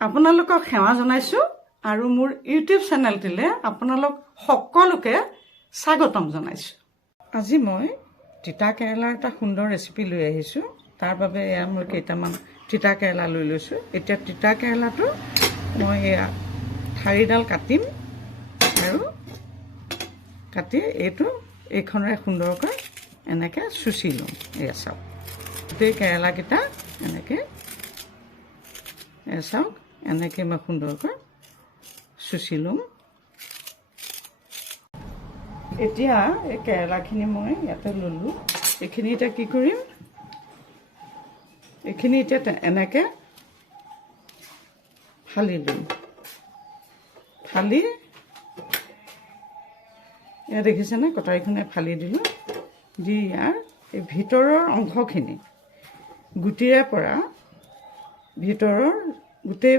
আপোনালোকক সেৱা জনাইছোঁ আৰু মোৰ ইউটিউব চেনেলটিলে আপোনালোক সকলোকে স্বাগতম জনাইছোঁ। আজি মই তিতা কেৰেলাৰ এটা সুন্দৰ ৰেচিপি লৈ আহিছোঁ। তাৰ বাবে এয়া মই কেইটামান তিতা কেৰেলা লৈ লৈছোঁ। এতিয়া তিতা কেৰেলাটো মই এয়া ঠাৰিডাল কাটিম আৰু কাটি এইখনেৰে সুন্দৰকৈ এনেকৈ চুচি লওঁ। এয়া চাওক, গোটেই কেৰেলাকেইটা এনেকৈ চাওক, এনেকৈ মই সুন্দৰকৈ চুচি ল'ম। এতিয়া এই কেৰেলাখিনি মই ইয়াতে ল'লোঁ। এইখিনি এতিয়া কি কৰিম, এইখিনি এতিয়া এনেকৈ ফালি ল'ম। ফালি এয়া দেখিছেনে, কটাৰীখনে ফালি দিলোঁ। দি ইয়াৰ এই ভিতৰৰ অংশখিনি গুটিৰে পৰা ভিতৰৰ গোটেই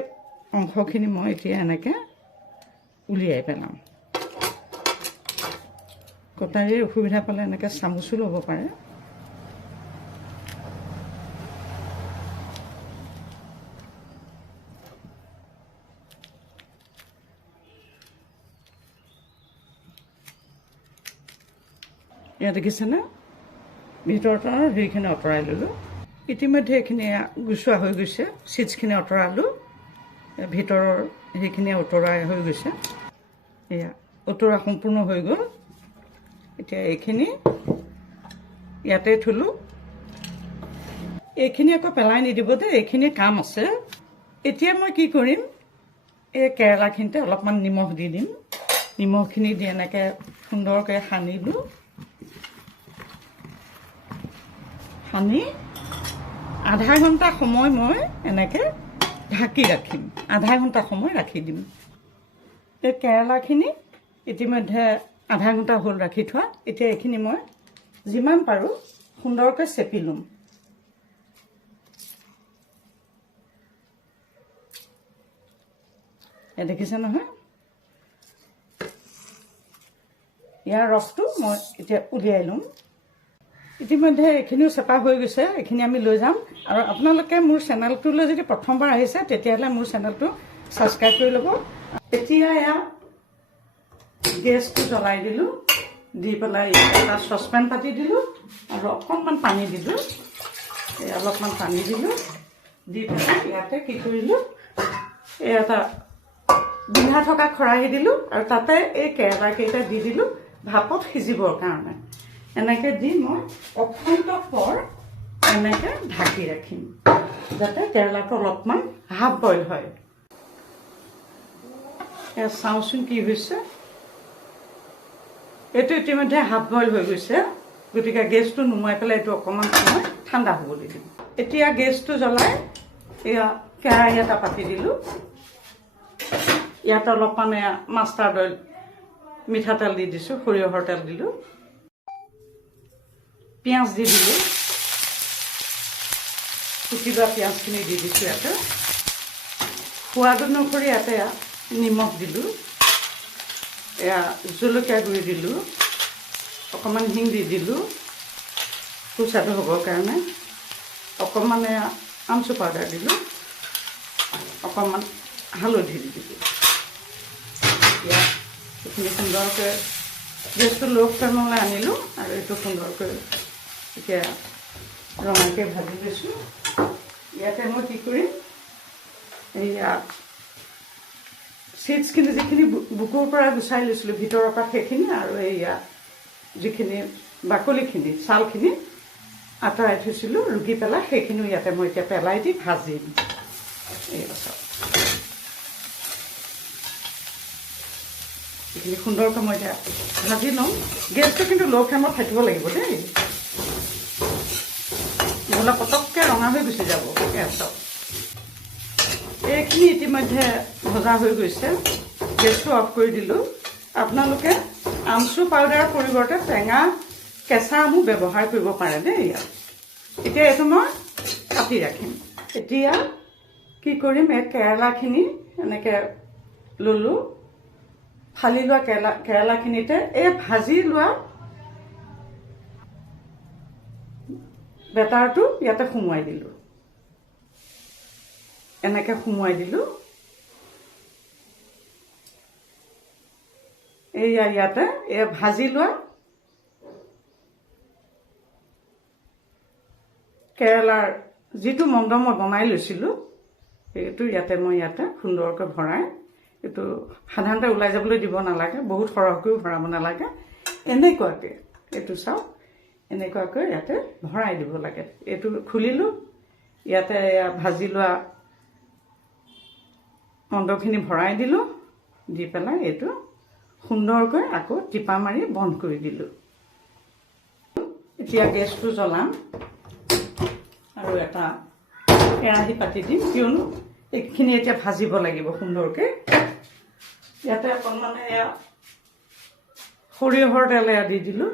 অংশখিনি মই এতিয়া এনেকৈ উলিয়াই পেলাম। কটাৰীৰ অসুবিধা পালে এনেকৈ চামুচো ল'ব পাৰে। এয়া দেখিছেনে, ভিতৰত সেইখিনি আঁতৰাই ল'লোঁ। ইতিমধ্যে এইখিনি গুচোৱা হৈ গৈছে, চিডছখিনি আঁতৰালোঁ। ভিতৰৰ সেইখিনি আঁতৰাই হৈ গৈছে। এয়া আঁতৰা সম্পূৰ্ণ হৈ গ'ল। এতিয়া এইখিনি ইয়াতে থলোঁ। এইখিনি আকৌ পেলাই নিদিব দেই, এইখিনি কাম আছে। এতিয়া মই কি কৰিম, এই কেৰেলাখিনিতে অলপমান নিমখ দি দিম। নিমখখিনি দি এনেকৈ সুন্দৰকৈ সানিলোঁ। সানি আধা ঘণ্টা সময় মই এনেকৈ ঢাকি ৰাখিম। আধা ঘণ্টা সময় ৰাখি দিম। এই কেৰেলাখিনি ইতিমধ্যে আধা ঘণ্টা হ'ল ৰাখি থোৱা। এতিয়া এইখিনি মই যিমান পাৰোঁ সুন্দৰকৈ চেপি ল'ম। দেখিছে নহয়, ইয়াৰ ৰসটো মই এতিয়া উলিয়াই ল'ম। ইতিমধ্যে এইখিনিও চেপা হৈ গৈছে। এইখিনি আমি লৈ যাম। আৰু আপোনালোকে মোৰ চেনেলটোলৈ যদি প্ৰথমবাৰ আহিছে তেতিয়াহ'লে মোৰ চেনেলটো ছাবস্ক্ৰাইব কৰি ল'ব। এতিয়া এয়া গেছটো জ্বলাই দিলোঁ। দি পেলাই এটা চচপেন পাতি দিলোঁ আৰু অকণমান পানী দিলোঁ। অলপমান পানী দিলোঁ। দি পেলাই ইয়াতে কি কৰিলোঁ, এটা বিন্ধা থকা খৰাহি দিলোঁ আৰু তাতে এই কেৰেলাকেইটা দি দিলোঁ ভাপত সিজিবৰ কাৰণে। এনেকৈ দি মই অখণ্ড পৰ এনেকৈ ঢাকি ৰাখিম, যাতে কেৰেলাটো অলপমান হাফ বইল হয়। এয়া চাওঁচোন কি হৈছে। এইটো ইতিমধ্যে হাফ বইল হৈ গৈছে। গতিকে গেছটো নুমাই পেলাই এইটো অকণমান সময় ঠাণ্ডা হ'বলৈ দিম। এতিয়া গেছটো জ্বলাই এয়া কেৰাহী এটা পাতি দিলোঁ। ইয়াত অলপমান এয়া মাষ্টাৰ্ড অইল, মিঠাতেল দি দিছোঁ, সৰিয়হৰ তেল দিলোঁ। পিঁয়াজ দি দিলোঁ। কুটি লোৱা পিঁয়াজখিনি দি দিছোঁ ইয়াতে। সোৱাদ অনুসৰি ইয়াতে নিমখ দিলোঁ। এয়া জলকীয়া গুড়ি দিলোঁ। অকণমান হিং দি দিলোঁ সুস্বাদু হ'বৰ কাৰণে। অকণমান এয়া আমচুৰ পাউডাৰ দিলোঁ। অকণমান হালধি দি দিলোঁ। এতিয়া এইখিনি সুন্দৰকৈ গেছটো ল' ফ্লেমলৈ আনিলোঁ আৰু এইটো সুন্দৰকৈ এতিয়া ৰঙাকৈ ভাজি লৈছোঁ। ইয়াতে মই কি কৰিম, এইয়া চিডছখিনি যিখিনি বুকুৰ পৰা গুচাই লৈছিলোঁ ভিতৰৰ পৰা সেইখিনি, আৰু এইয়া যিখিনি বাকলিখিনি ছালখিনি আঁতৰাই থৈছিলোঁ ৰুকি পেলাই, সেইখিনিও ইয়াতে মই এতিয়া পেলাই দি ভাজিম। এইয়া চাওক, এইখিনি সুন্দৰকৈ মই এতিয়া ভাজি ল'ম। গেছটো কিন্তু ল' ফ্লেমত থাকিব লাগিব দেই, নহ'লে পটককৈ ৰঙা হৈ গুচি যাব। এয়া চাওক, এইখিনি ইতিমধ্যে ভজা হৈ গৈছে। গেছটো অফ কৰি দিলোঁ। আপোনালোকে আমচুৰ পাউডাৰৰ পৰিৱৰ্তে টেঙা কেঁচা আমো ব্যৱহাৰ কৰিব পাৰে দেই। এতিয়া এইটো মই কাটি ৰাখিম। এতিয়া কি কৰিম, এই কেৰেলাখিনি এনেকৈ ল'লোঁ। ফালি লোৱা কেৰেলাখিনিতে এই ভাজি লোৱা বেটাৰটো ইয়াতে সুমুৱাই দিলোঁ। এনেকৈ সুমুৱাই দিলোঁ। এইয়া ইয়াতে ভাজি লোৱা কেৰেলাৰ যিটো মণ্ড মই বনাই লৈছিলোঁ সেইটো ইয়াতে সুন্দৰকৈ ভৰাই, এইটো সাধাৰণতে ওলাই যাবলৈ দিব নালাগে, বহুত সৰহকৈও ভৰাব নালাগে। এনেকুৱাকৈ এইটো চাওক, এনেকুৱাকৈ ইয়াতে ভৰাই দিব লাগে। এইটো খুলিলোঁ, ইয়াতে ভাজি লোৱা মণ্ডখিনি ভৰাই দিলোঁ, দি পেলাই এইটো সুন্দৰকৈ আকৌ টিপা মাৰি বন্ধ কৰি দিলোঁ। এতিয়া গেছটো জ্বলাম আৰু এটা কেৰাহী পাতি দিম, কিয়নো এইখিনি এতিয়া ভাজিব লাগিব সুন্দৰকৈ। ইয়াতে অকণমান সৰিয়হৰ তেল দি দিলোঁ।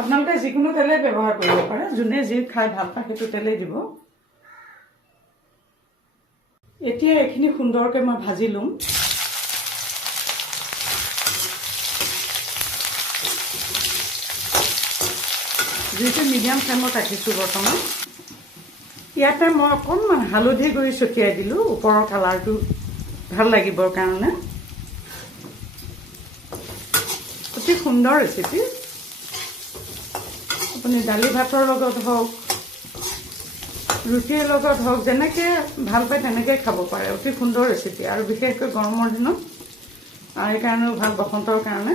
আপোনালোকে যিকোনো তেলেই ব্যৱহাৰ কৰিব পাৰে, যোনে যি খাই ভাল পায় সেইটো তেলেই দিব। এতিয়া এইখিনি সুন্দৰকৈ মই ভাজি ল'ম। জুইটো মিডিয়াম ফ্লেমত ৰাখিছোঁ বৰ্তমান। ইয়াতে মই অকণমান হালধি গুড়ি ছটিয়াই দিলোঁ ওপৰৰ কালাৰটো ভাল লাগিবৰ কাৰণে। অতি সুন্দৰ ৰেচিপি, আপুনি দালি ভাতৰ লগত হওক, ৰুটিৰ লগত হওক, যেনেকৈ ভাল পায় তেনেকৈ খাব পাৰে। অতি সুন্দৰ ৰেচিপি, আৰু বিশেষকৈ গৰমৰ দিনত সেইকাৰণেও ভাল, বসন্তৰ কাৰণে।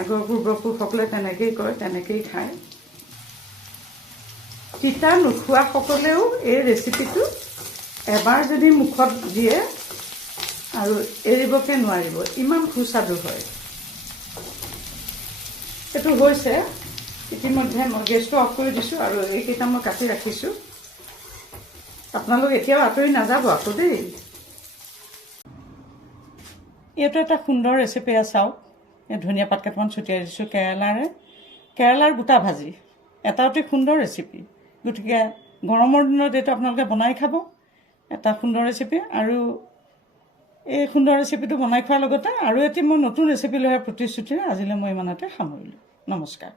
আগৰ পূৰ্বপুৰুষসকলে তেনেকেই কয়, তেনেকেই খায়। তিতা নোখোৱাসকলেও এই ৰেচিপিটো এবাৰ যদি মুখত দিয়ে আৰু এৰিবকে নোৱাৰিব, ইমান সুস্বাদু হয়। এইটো হৈছে ইতিমধ্যে মই গেছটো অফ কৰি দিছোঁ আৰু এইকেইটা মই কাটি ৰাখিছোঁ। আপোনালোক এতিয়াও আঁতৰি নাযাব আকৌ দেই। এইটো এটা সুন্দৰ ৰেচিপি চাওক, ধনিয়া পাত কেইটামান ছটিয়াই দিছোঁ। কেৰেলাৰ গোটা ভাজি, এটা অতি সুন্দৰ ৰেচিপি। গতিকে গৰমৰ দিনত এইটো আপোনালোকে বনাই খাব, এটা সুন্দৰ ৰেচিপি। আৰু এই সুন্দৰ ৰেচিপিটো বনাই খোৱাৰ লগতে আৰু এটি মই নতুন ৰেচিপি লৈ প্ৰতিশ্ৰুতিৰে আজিলৈ মই ইমানতে সামৰিলোঁ। নমস্কাৰ।